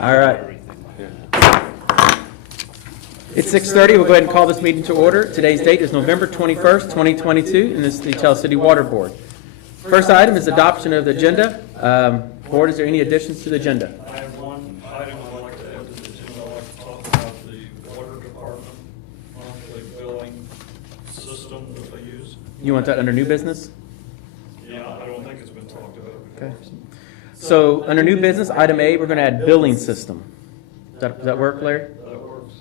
All right. It's 6:30. We'll go ahead and call this meeting to order. Today's date is November 21st, 2022, and this is the Tell City Water Board. First item is adoption of the agenda. Board, is there any additions to the agenda? I have one item I'd like to add to the agenda. I'd like to talk about the water department monthly billing system that they use. You want that under new business? Yeah, I don't think it's been talked about Okay. before. So under new business, item A, we're going to add billing system. Does that work, Larry? That works.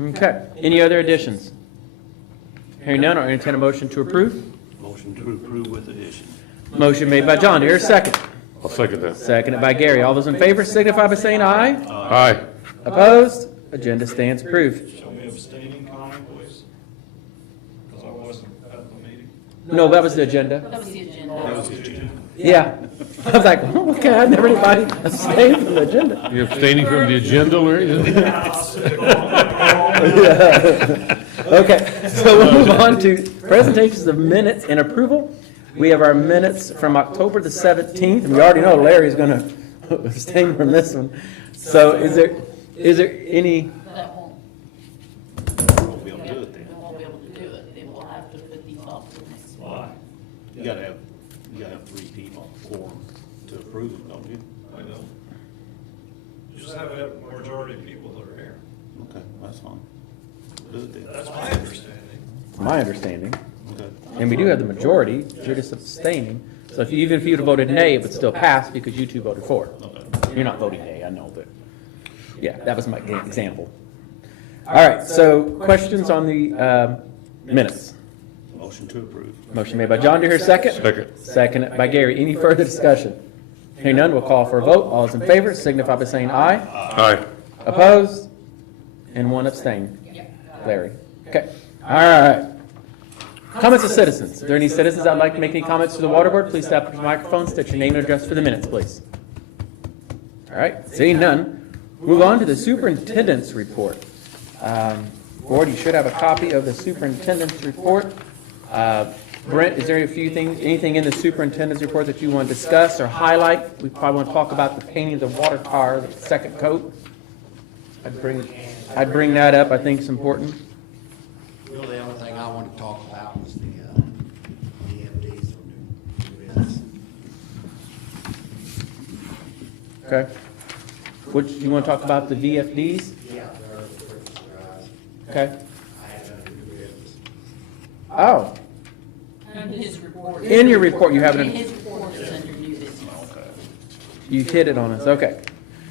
Okay. Any other additions? Hearing none, I'll entertain a motion to approve. Motion to approve with addition. Motion made by John. Here's a second. I'll second that. Seconded by Gary. All those in favor signify by saying aye. Aye. Opposed? Agenda stands approved. Shall we abstaining, Connie, please? Because I wasn't at the meeting. No, that was the agenda. That was the agenda. That was the agenda. Yeah. I was like, oh, okay, I've never anybody abstained from the agenda. You abstaining from the agenda, Larry? Okay, so we'll move on to presentations of minutes and approval. We have our minutes from October the 17th, and we already know Larry's going to abstain from this one. So is there any, That won't, Won't be able to do it they then. won't be able to do it. They will have to put these off to the next one. Why? You gotta have 3 people for to approve it, don't you? I know. You just have to have a majority of people that are here. Okay, that's fine. Do it then. That's my understanding. my understanding, Okay. and we do have the majority, you're just abstaining. So if you, even if you'd have voted nay, it would still pass because you two voted for it. Okay. You're not voting nay, I know, but, yeah, that was my example. All right, so questions on the minutes? Motion to approve. Motion made by John, do you hear a second? Second. Second by Gary. Any further discussion? Hearing none, we'll call for a vote. All those in favor signify by saying aye. Aye. Opposed? And one abstain. Larry. Okay. All right. Comments of citizens. Are there any citizens that would like to make any comments to the water board? Please step up to the microphone, state your name and address for the minutes, please. All right. Seeing none, move on to the superintendent's report. Board, you should have a copy of the superintendent's report. Brent, is there anything in the superintendent's report that you want to discuss or highlight? We probably want to talk about the painting of the water tower, the second coat. I'd bring that up. I think it's important. Really, the only thing I want to talk about was the EMDs from new business. Okay. What, you want to talk about the VFDs? Yeah, they're the purchase drives. Okay. I had done new business. Oh, And his report. in your report, you have it in. His report is under new business. You hit it on us, okay.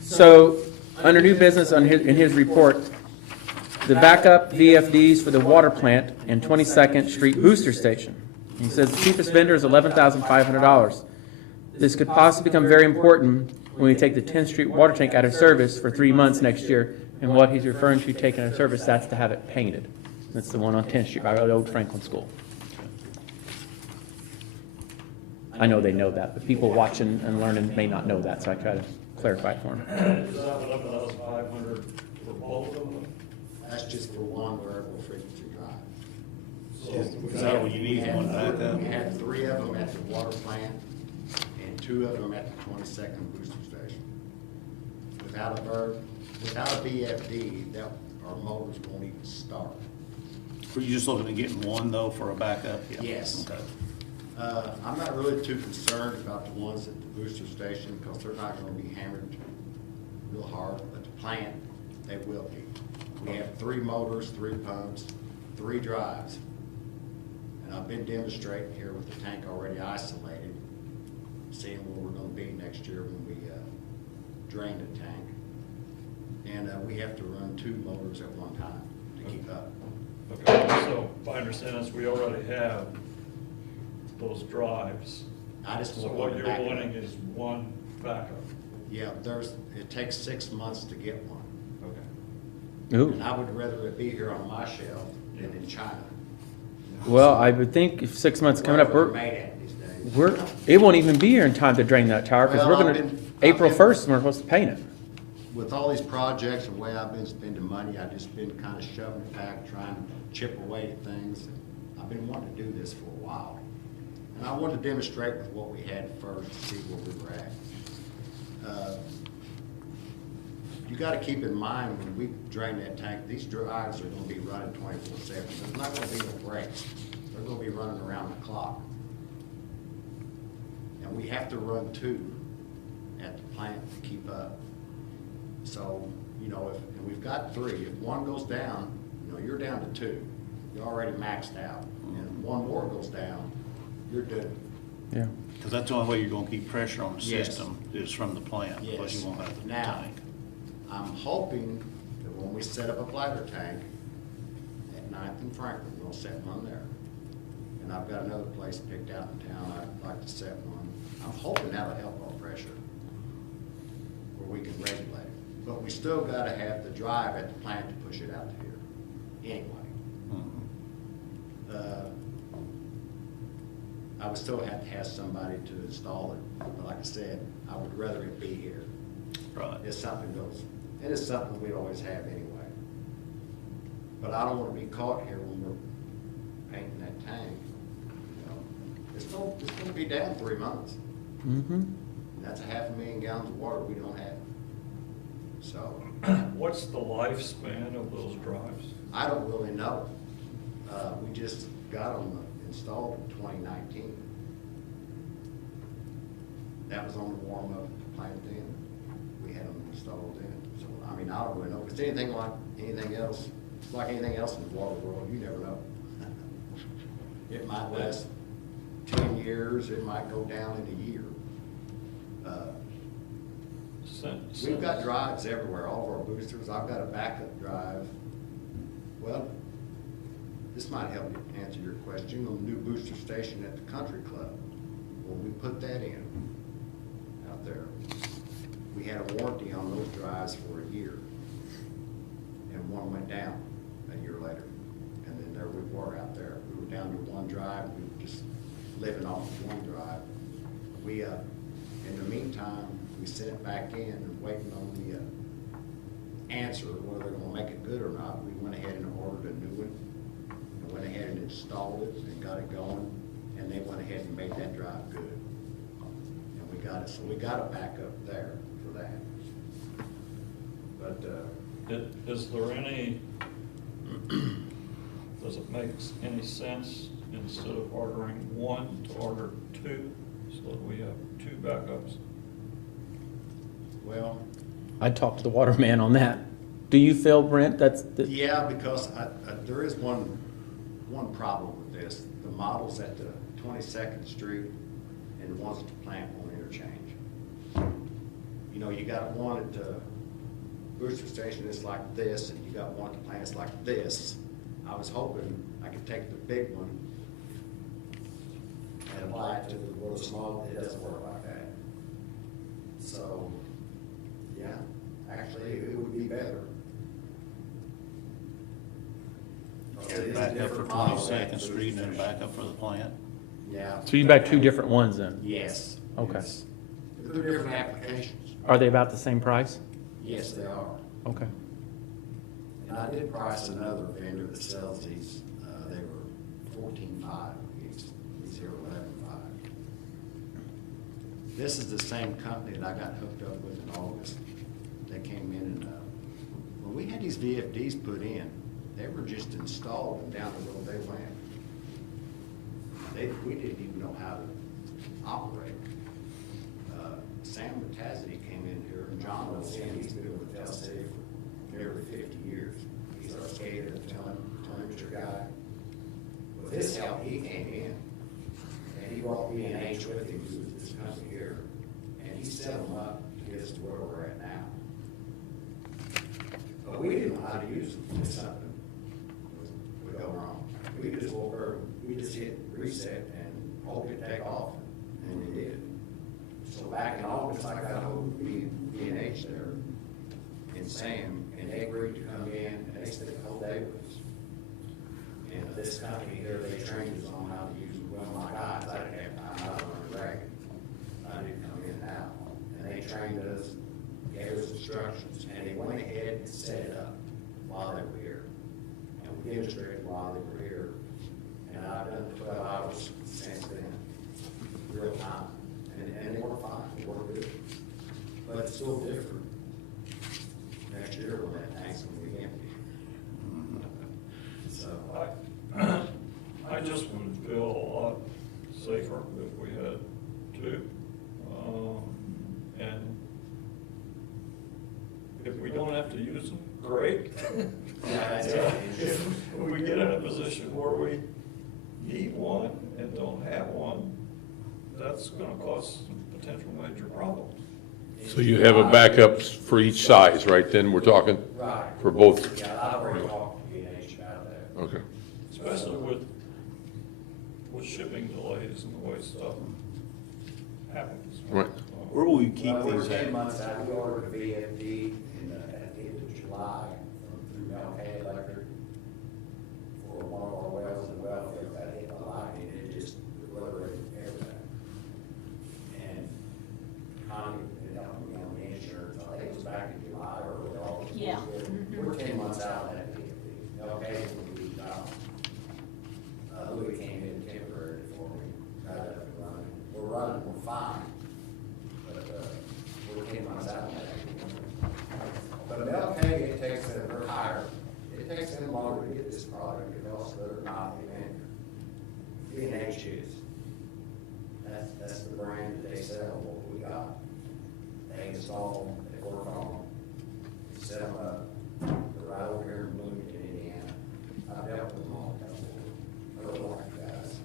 So, under new business, in his report, the backup VFDs for the water plant and 22nd Street Booster Station. He says the cheapest vendor is $11,500. This could possibly become very important when we take the 10th Street water tank out of service for 3 months next year. And what he's referring to taking out of service, that's to have it painted. That's the one on 10th Street by the old Franklin School. I know they know that, but people watching and learning may not know that, so I try to clarify it for them. Is that 11,500 for both of them? That's just for one variable frequency drive. So Is that what you need for one backup? We had 3 of them at the water plant and 2 of them at the 22nd booster station. Without a VFD, our motors won't even start. Were you just looking at getting one though for a backup? Yeah. Yes. Okay. I'm not really too concerned about the ones at the booster station because they're not gonna be hammered real hard, but the plant, they will be. We have 3 motors, 3 pumps, 3 drives. And I've been demonstrating here with the tank already isolated, seeing where we're gonna be next year when we drain the tank. And we have to run 2 motors at one time to keep up. Okay, so if I understand this, we already have those drives. I just So want what one you're backup. wanting is one backup. Yeah, it takes 6 months to get one. Okay. Ooh. And I would rather it be here on my shelf than in China. Well, I would think if 6 months coming up, Wherever they're made at these days. it won't even be here in time to drain that tower, because Well, we're gonna, April 1st, we're supposed to paint it. With all these projects and the way I've been spending money, I've just been kind of shoving it back, trying to chip away at things. I've been wanting to do this for a while. And I wanted to demonstrate with what we had first to see where we were at. gotta keep in mind, when we drain that tank, these drives are gonna be running 24/7. There's not gonna be no breaks. They're gonna be running around the clock. And we have to run two at the plant to keep up. So, you know, and we've got three. If one goes down, you know, you're down to two. You're already maxed out. And if one more goes down, you're done. Yeah. Because that's the only way you're gonna keep pressure on the Yes. system is from the plant, because Yes. you won't have the Now, tank. I'm hoping that when we set up a bladder tank at 9th and Franklin, we'll set one there. And I've got another place picked out in town I'd like to set one. I'm hoping that'll help our pressure, where we can regulate it. But we still gotta have the drive at the plant to push it out to here, anyway. I would still have to have somebody to install it, but like I said, I would rather it be here. Right. If something goes, and it's something we'd always have anyway. But I don't wanna be caught here when we're painting that tank, you know. It's gonna be down 3 months, Mm-hmm. and that's 500,000 gallons of water we don't have. So, What's the lifespan of those drives? I don't really know. We just got them installed in 2019. That was on the warm-up plant then. We had them installed then. So, I mean, I don't really know. If it's anything like anything else, it's like anything else in the water world, you never know. It might last 10 years, it might go down in a year. We've got drives everywhere, all of our boosters. I've got a backup drive. Well, this might help you answer your question. On the new booster station at the country club, when we put that in out there, we had a warranty on those drives for a year. And one went down a year later. And then there we were out there. We were down to one drive. We were just living off of one drive. We, in the meantime, we sent it back in and waiting on the answer, whether they're gonna make it good or not. We went ahead and ordered a new one, and went ahead and installed it and got it going, and they went ahead and made that drive good. And we got it, so we got a backup there for that. But, Is there any, does it make any sense, instead of ordering one, to order two, so that we have two backups? well, I'd talk to the water man on that. Do you feel, Brent, yeah, because there is one problem with this. The models at the 22nd Street and the ones at the plant won't interchange. You know, you got one at the booster station that's like this, and you got one at the plant that's like this. I was hoping I could take the big one and apply it to the small. It doesn't work like that. So, yeah, actually, it would be better. Back up for 22nd Street and then back up for the plant. Yeah. so you buy two different ones then? Yes. Okay. Yes. They're different applications. Are they about the same price? Yes, they are. Okay. And I did price another vendor that sells these, they were $14.5 each, these here were $11.5. This is the same company that I got hooked up with in August. They came in and, when we had these VFDs put in, they were just installed and down the road they went. We didn't even know how to operate. Sam Matazzi came in here, and John knows him, he's been with Cal City for nearly 50 years. He's our skater, telemetry guy. With his help, he came in, and he brought B&H with him, who was this company here, and he set them up to get us to where we're at now. But we didn't know how to use them if something would go wrong. We just woke over, we just hit reset and hope it take off, and it did. So back in August, I got hold of B&H there and Sam, and they agreed to come in, and they spent the whole day with us. And this company here, they trained us on how to use it. Well, my guys, I didn't have time, I was on a dragon. I didn't come in and out. And they trained us, gave us instructions, and they went ahead and set it up while they were here. And we demonstrated while they were here. And I've done 12 hours since then, real time. And they work fine, they work good. But it's still different. year when that tank's gonna be empty. So, I just would feel a lot safer if we had two. And if we don't have to use them, great. Yeah, that's it. If we get in a position where we need one and don't have one, that's gonna cause some potential major problems. So you have a backup for each size, right? Then we're talking Right. for both? Yeah, I've already talked to B&H about that. Okay. Especially with shipping delays and the way stuff happens. Right. Where will we keep We're these 10 at? months out, we ordered a VFD at the end of July through Melcan Electric for one of our wells in Wellfield that hit the line and it just obliterated everything. And Connie, it helped me on the insurance, I think it was back in July or August. Yeah. We're 10 months out of that VFD. Melcan will be out. Louis came in temporary for me, got it up and running. We're running, we're fine. But, we're 10 months out of that. But Melcan, it takes them, they're higher. It takes them longer to get this product because they're not in B&H is. That's the brand that they sell, what we got. They install them, they work on them, set them up. They're right over here in Bloomington, Indiana. I've dealt with them all. Guys.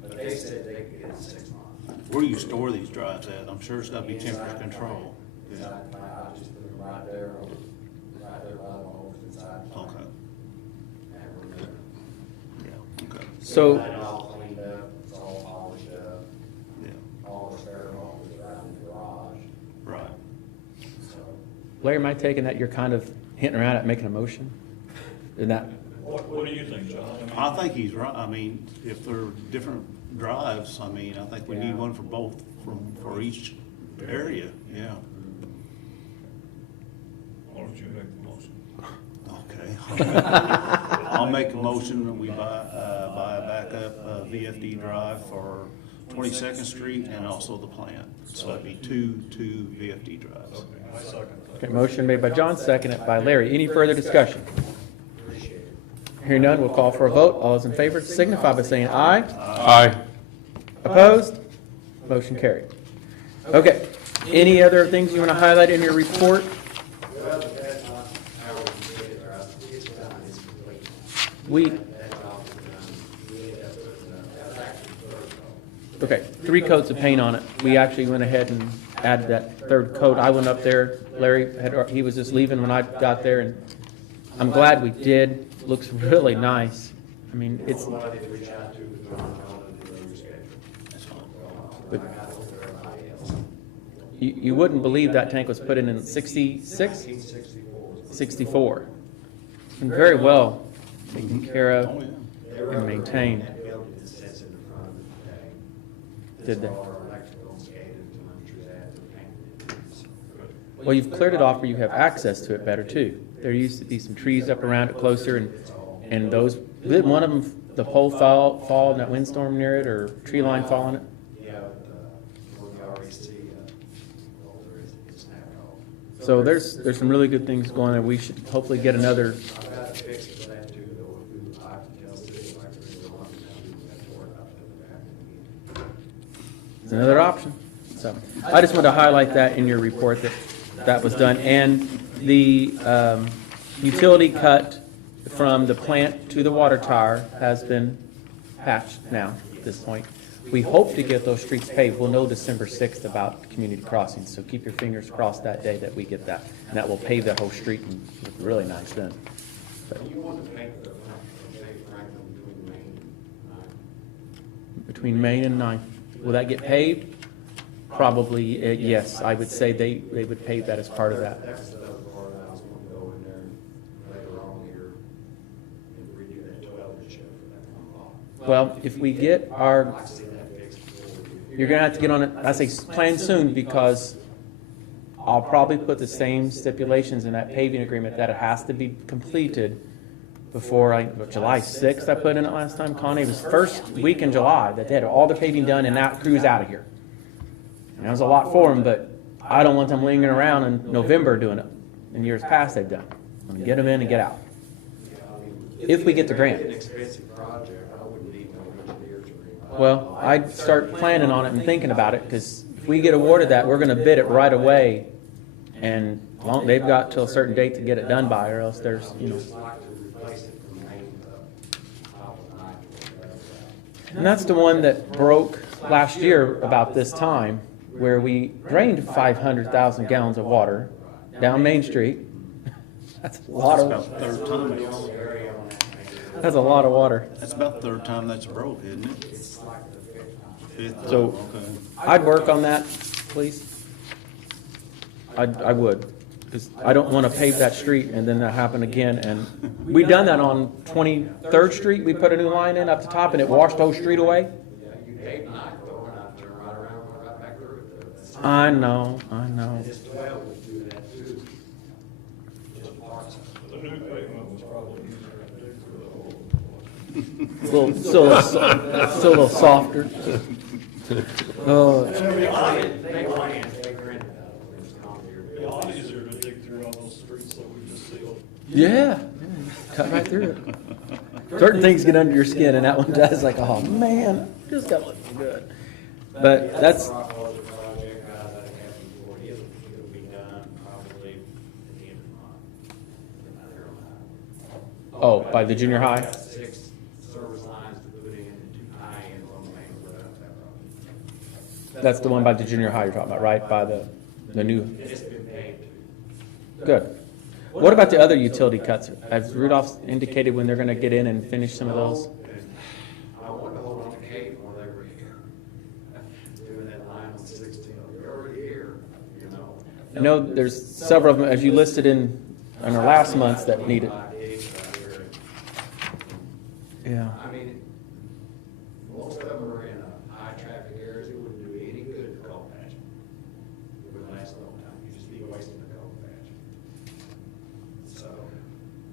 But they said they could get it in 6 months. Where do you store these drives at? I'm sure it's gotta be temperature controlled. Yeah, Inside the plant, I just put them right there by the hose inside the plant. okay, And we're moving. yeah, okay, So, Got it all cleaned up, it's all polished up, yeah, all the spare motors around the garage, right. so. Larry, am I taking that you're kind of hinting around at making a motion? Isn't that, What do you think, John? I think he's right. I mean, if they're different drives, I mean, I think we need one for both, for each area, yeah. Why don't you make the motion? Okay. I'll make a motion that we buy a backup VFD drive for 22nd Street and also the plant. So that'd be two VFD drives. Okay, I second that. okay, motion made by John, seconded by Larry. Any further discussion? Appreciate it. Hearing none, we'll call for a vote. All those in favor signify by saying aye. Aye. Opposed? Motion carried. Okay, any other things you want to highlight in your report? Well, but that's not how we did it, right? It's done, it's complete. We, That job is done. We ended up putting, that was actually the first one. okay, 3 coats of paint on it. We actually went ahead and added that 3rd coat. I went up there, Larry, he was just leaving when I got there, and I'm glad we did. Looks really nice. I mean, it's, What I did reach out to was John Nolan to do your schedule. But- I got over everybody else. you wouldn't believe that tank was put in 66, 1964. 64. It's been very well taken care Oh, of yeah. They were and maintained. That building that sits in the front of it today. Did they? It's all our electrical skated telemetry that they're painted. Well, you've cleared it off where you have access to it better too. There used to be some trees up around it closer, and those, did one of them, the pole fall in that windstorm near it, or tree line fall on it? Yeah, but, we already see, older it's snapped off. So there's some really good things going there. We should hopefully get another, I've got to fix it for that too, though, if we would like to tell the city like we really want to, we have to worry about that. it's another option. So I just wanted to highlight that in your report that was done. And the utility cut from the plant to the water tower has been patched now at this point. We hope to get those streets paved. We'll know December 6th about community crossings, so keep your fingers crossed that day that we get that. And that will pave the whole street and look really nice then. You want to paint the, Franklin between Main and Between Main and 9th. Will that get paved? Probably, yes. I would say they would pave that as part of that. That's the other part I was going to go in there later on here and redo that 12-inch for that one block. Well, if we get our, I see that fixed before we do. you're gonna have to get on it, I say plan soon, because I'll probably put the same stipulations in that paving agreement that it has to be completed before July 6th, I put in it last time, Connie. It was first week in July that they had all the paving done and that crew's out of here. And that was a lot for them, but I don't want them lingering around in November doing it. in years past they've done. We're gonna get them in and get out. If we get the grant. It's an expensive project, I wouldn't need no engineers or anybody. Well, I'd start planning on it and thinking about it, because if we get awarded that, we're gonna bid it right away. And they've got till a certain date to get it done by, or else there's, you know. Just like to replace it from main top of the night or whatever. And that's the one that broke last year about this time, where we drained 500,000 gallons of water down Main Street. That's a lot That's of, about the third time, The only area on that main, that's a lot of water. that's about the third time that's broke, isn't it? it's like the fifth time. Fifth time, So- okay. I'd work on that, please. I would, because I don't want to pave that street and then that happen again. And we done that on 23rd Street. We put a new line in up the top and it washed the whole street away. Yeah, you paved night though, and I turn right around, and right back through it. I know. This 12 would do that too. Just parts of it. The new pavement was probably easier to dig through the whole. Still a little softer. Oh, They wanted, they granted that, it's gone here. It'd be a lot easier to dig through all those streets that we just sealed. yeah, cut right through it. Certain things get under your skin, and that one does. Like, oh man, just got looking good. But that's Rock Harbor project, that happened before, it'll be done probably at the end of the month. Not here on that. oh, by the junior high. Got 6 service lines to put in and 2 high-end on the main road up that road. That's the one by the junior high you're talking about, right? By the new. It's been paved too. Good. What about the other utility cuts? Has Rudolph indicated when they're going to get in and finish some of those? I wanted to hold on to Kate while they were here. Doing that line on 16, you're already here, you know. I know there's several of them, as you listed in our last months, that need it. Yeah. I mean, most of them are in high traffic areas, it wouldn't do any good to coal patch. It would last a long time, you'd just be wasting the coal patch. So,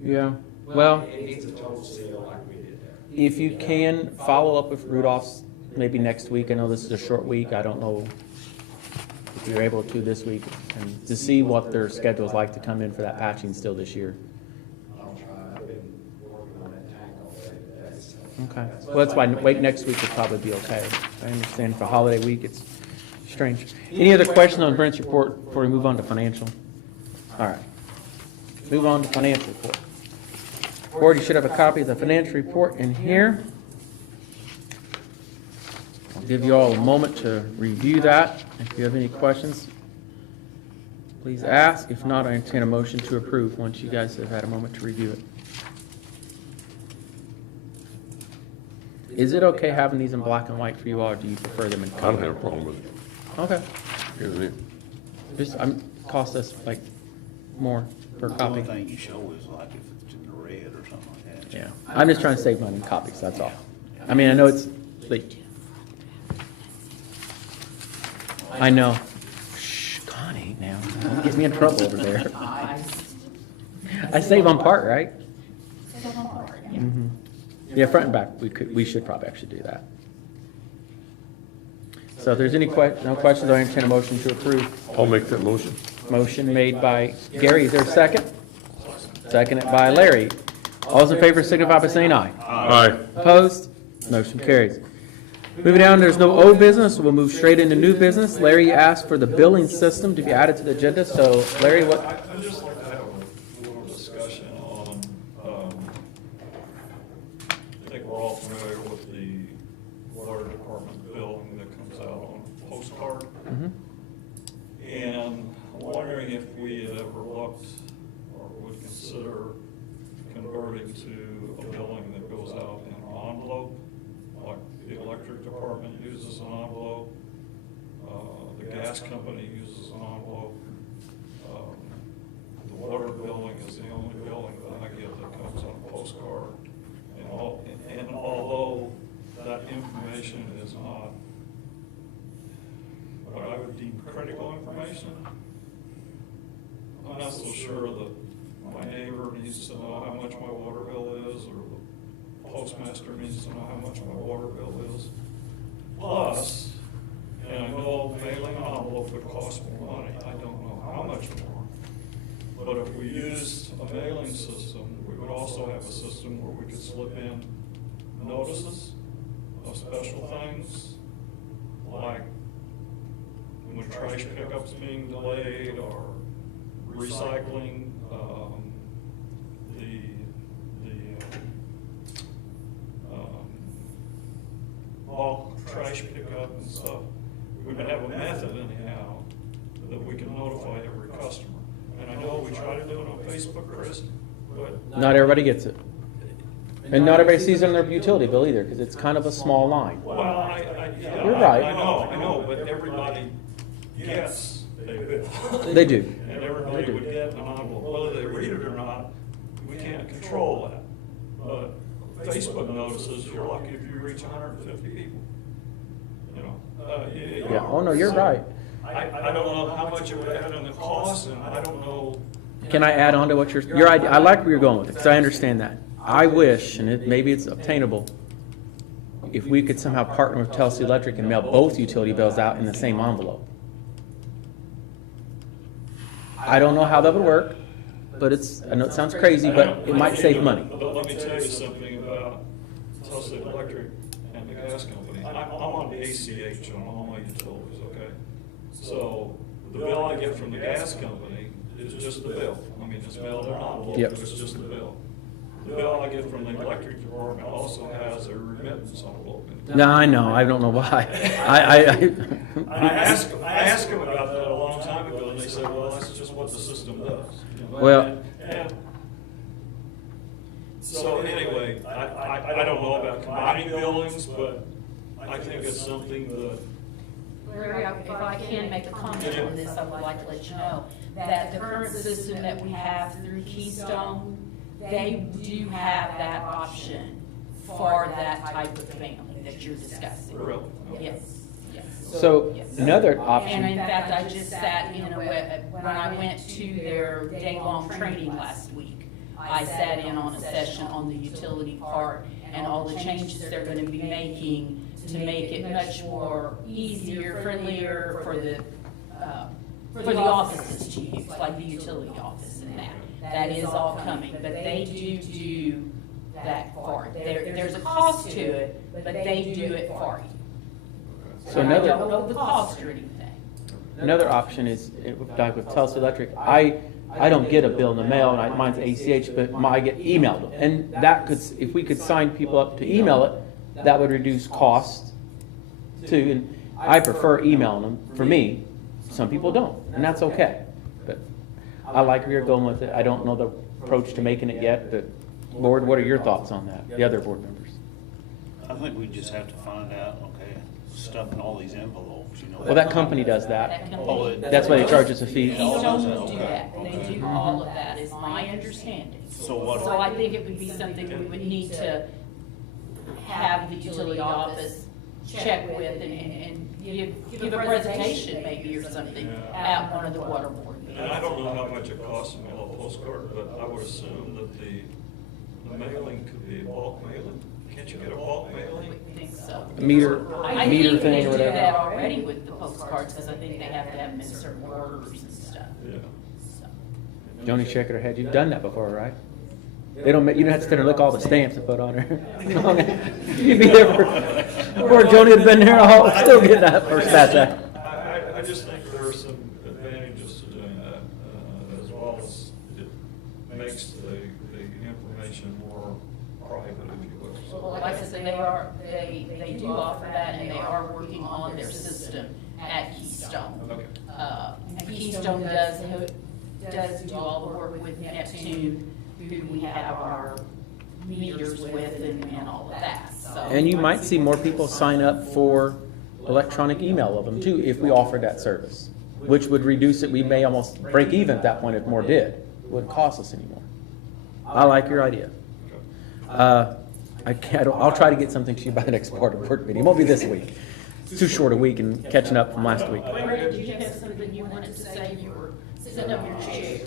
Yeah. Well, it needs a total seal like we did there. if you can, follow up with Rudolph's maybe next week. I know this is a short week. I don't know if you're able to this week, and to see what their schedule's like to come in for that patching still this year. I'll try, I've been working on that tank all day today, so. Okay. Well, that's why wait next week would probably be okay. I understand for holiday week, it's strange. Any other questions on Brent's report before we move on to financial? All right. Move on to financial report. Board, you should have a copy of the financial report in here. I'll give you all a moment to review that. If you have any questions, please ask. If not, I entertain a motion to approve once you guys have had a moment to review it. Is it okay having these in black and white for you all, or do you prefer them in I color? don't have a problem with it. Okay. Isn't it? Just, cost us like more per The only copy. thing you show is like if it's in the red or something like that. Yeah, I'm just trying to save money in copies, that's all. I mean, I know it's late. I know. Shh, Connie, now, don't get me in trouble over there. I save on part, right? Mhm. Yeah, front and back, we should probably actually do that. So if there's any no questions, I entertain a motion to approve. I'll make that motion. Motion made by Gary, is there a second? Seconded by Larry. All those in favor signify by saying aye. Aye. Opposed? Motion carries. Moving down, there's no old business, we'll move straight into new business. Larry asked for the billing system to be added to the agenda, so Larry, what? I'd just like to have a little discussion on, I think we're all familiar with the water department billing that comes out on postcard. Mhm. And I'm wondering if we had ever looked or would consider converting to a billing that goes out in an envelope, like the electric department uses an envelope, the gas company uses an envelope. The water billing is the only billing that I get that comes on a postcard. And although that information is not what I would deem critical information, I'm not so sure that my neighbor needs to know how much my water bill is, or the postmaster needs to know how much my water bill is. Plus, and I know mailing an envelope would cost more money, I don't know how much more. But if we used a mailing system, we would also have a system where we could slip in notices of special things, like when trash pickup's being delayed or recycling, bulk trash pickup and stuff. We would have a method anyhow that we can notify every customer. And I know we try to do it on Facebook, Chris, but. Not everybody gets it. And not everybody sees it on their utility bill either, because it's kind of a small line. Well, yeah, You're right. I know, but everybody gets a bill. They do. And everybody would get an envelope, whether they read it or not, we can't control that. But Facebook notices, you're lucky if you reach 150 people, you know. Yeah, oh no, you're So, right. I don't know how much it would add on the cost, and I don't know. Can I add on to what your idea? I like where you're going with it, because I understand that. I wish, and maybe it's obtainable, if we could somehow partner with Telsey Electric and mail both utility bills out in the same envelope. I don't know how that would work, but I know it sounds crazy, but it might save money. But let me tell you something about Tulsa Electric and the gas company. I'm on the ACH on all my utilities, okay? So the bill I get from the gas company is just the bill. I mean, it's mailed in an envelope, Yep. it's just the bill. The bill I get from the electric department also has a remittance envelope in it. No, I know, I don't know why. I asked them about that a long time ago, and they said, well, that's just what the system does. You know? Well- And so anyway, I don't know about combining billings, but I think it's something that, Larry, if I can make a comment on this, I would like to let you know that the current system that we have through Keystone, they do have that option for that type of family that you're discussing. really. Yes, yes. So Yes. another And in option, fact, I just sat in when I went to their day-long training last week, I sat in on a session on the utility part and all the changes they're gonna be making to make it much more easier, friendlier for the offices to use, like the utility office and that. That is all coming, but they do that part. There's a cost to it, but they do it for you. So And I don't another, know the cost or anything. another option is, like with Telsey Electric, I don't get a bill in the mail, and mine's ACH, but I get emailed. And that could, if we could sign people up to email it, that would reduce costs too. And I prefer emailing them, for me. Some people don't, and that's okay. But I like where you're going with it. I don't know the approach to making it yet, but Board, what are your thoughts on that, the other board members? I think we just have to find out, okay, stuffing all these envelopes, you know. Well, that company does That that. company- That's why they charge us a fee. Keystone will do that. They do all of that, is my understanding. So what? So I think it would be something we would need to have the utility office check with and give a presentation maybe or something at one of the water board meetings. And I don't know how much it costs to mail a postcard, but I would assume that the mailing could be a bulk mailing. Can't you get a bulk mailing? I think so. Meter I meter think they thing or do that whatever. already with the postcards, because I think they have to have them in certain orders and stuff. Yeah. So. Joni shaking her head. You've done that before, right? They don't. You don't have to sit and lick all the stamps and put on her. You'd be there before Joni had been there. I'll still get that first batch. I just think there are some advantages to doing that, as well as it makes the information more private, if you will. Well, like I said, they do offer that, and they are working on their system at Keystone. Okay. And Keystone does do all the work with Neptune, who we have our meters with and all of that, so. And you might see more people sign up for electronic email of them too, if we offered that service, which would reduce it. We may almost break even at that point if more did. It wouldn't cost us anymore. I like your idea. I'll try to get something to you by the next board meeting. It won't be this week. It's too short a week and catching up from last week. Larry, did you have something you wanted to say? You were sitting up your chair.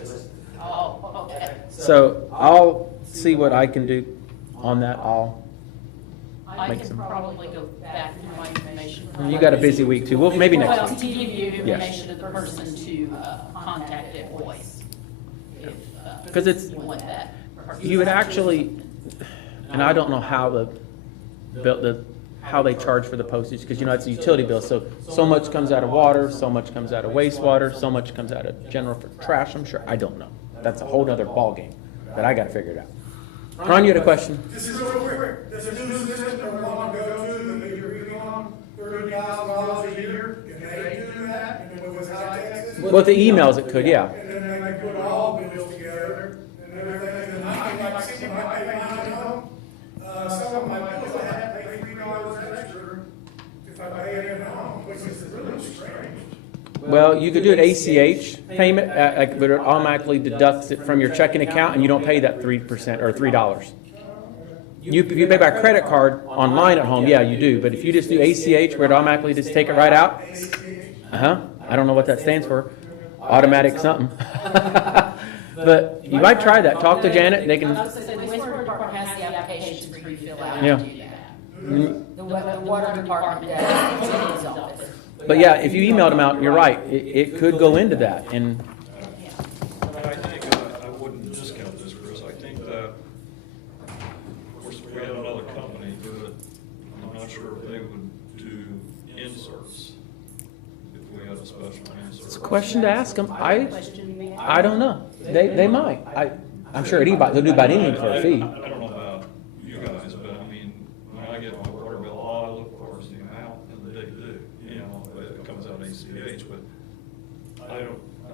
Oh, okay. So I'll see what I can do on that. I Make can some- probably go back to my information. You got a busy week too. Well, maybe Well, next to week. give you Yes. information to the person to contact at Boyce. Because it's, you want that. you would actually, and I don't know how how they charge for the postage, because it's a utility bill, so much comes out of water, so much comes out of wastewater, so much comes out of general for trash, I'm sure, I don't know. That's a whole nother ballgame that I gotta figure it out. Ron, you had a question? This is real quick. This new system that we want to go to, that you're really on, $30,000 a year, can they do that? And then with high taxes? With the emails, it could, yeah. And then they put all bills together and everything, and I can like see my pay mine home. Some of my bills I have to pay $3 extra if I pay it at home, which is really strange. Well, you could do an ACH payment, but it automatically deducts it from your checking account, and you don't pay that 3% or $3. If you pay by credit card online at home, yeah, you do. But if you just do ACH, where it automatically just take it right out, I don't know what that stands for, automatic something. But you might try that. Talk to Janet. They can. I was gonna say, the wastewater department has the applications for you to fill out Yeah. to do that. The water department does, the utilities office. But yeah, if you emailed them out, you're right. It could go into that, and But I think, I wouldn't discount this, Chris. I think that, of course, if we had another company do it, I'm not sure if they would do inserts, if we had a special insert. it's a question to ask them. I don't know. They might. I'm sure anybody, they'll do about anything for a fee. I don't know about you guys, but I mean, when I get my water bill, all I look for is the amount and the date due. It comes out ACH, but I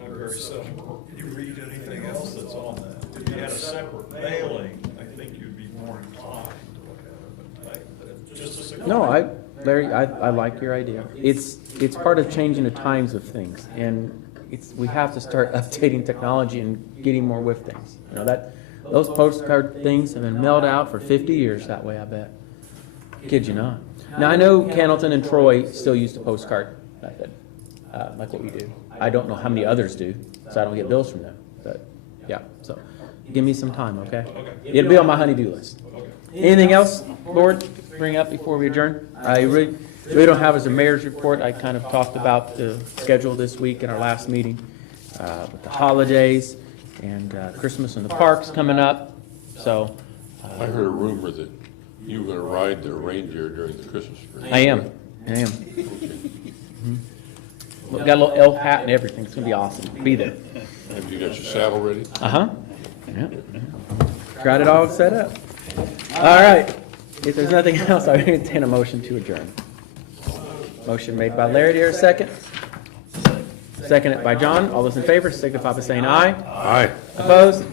very seldom you read anything else that's on that. If you had a separate mailing, I think you'd be more inclined to look at it, but just a second. No, Larry, I like your idea. It's part of changing the times of things, and we have to start updating technology and getting more with things. Those postcard things have been mailed out for 50 years that way, I bet. Kid you not. Now, I know Cannleton and Troy still use the postcard method, like what we do. I don't know how many others do, so I don't get bills from them. But yeah, so give me some time, okay? It'll be on my honey-do list. Anything else, board, bring up before we adjourn? I really don't have as a mayor's report. I kind of talked about the schedule this week in our last meeting with the holidays and Christmas in the parks coming up. So I heard a rumor that you were gonna ride the reindeer during the Christmas parade. I am. Got a little elf hat and everything. It's gonna be awesome. Be there. Have you got your saddle ready? Uh-huh. Yeah. Got it all set up. All right. If there's nothing else, I would entertain a motion to adjourn. Motion made by Larry. Here, second. Seconded by John. All those in favor signify by saying aye. Aye. Opposed?